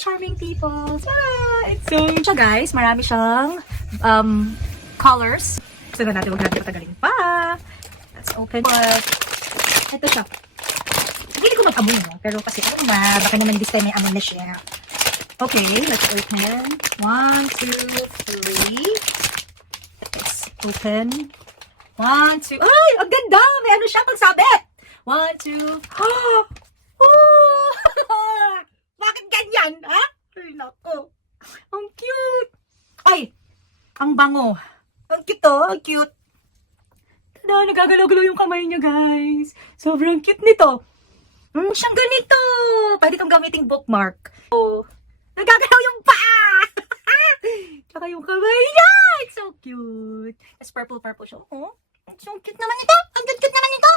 charming people. It's so... Siya guys, marami siyang colors. So natin, huwag natin patagalin pa. Let's open it. Ito siya. Hindi ko mag-amoy, no? Pero kasi, ano na, baka naman this time may amoy na siya. Okay, let's open. 1, 2, 3. Let's open. 1, 2. Ay, ang ganda! May ano siya pagsabit. 1, 2. Oh! Bakit ganyan, ha? Ay, naku. Ang cute. Ay, ang bango. Ang cute, oh. Ang cute. Tada, nagagalaw-galaw yung kamay niya, guys. Sobrang cute nito. Siyang ganito. Pwede itong gamiting bookmark. Oh, nagagalaw yung paa. Tsaka yung kamay niya. It's so cute. It's purple siya. Oh, it's so cute naman ito. Ang cute naman ito.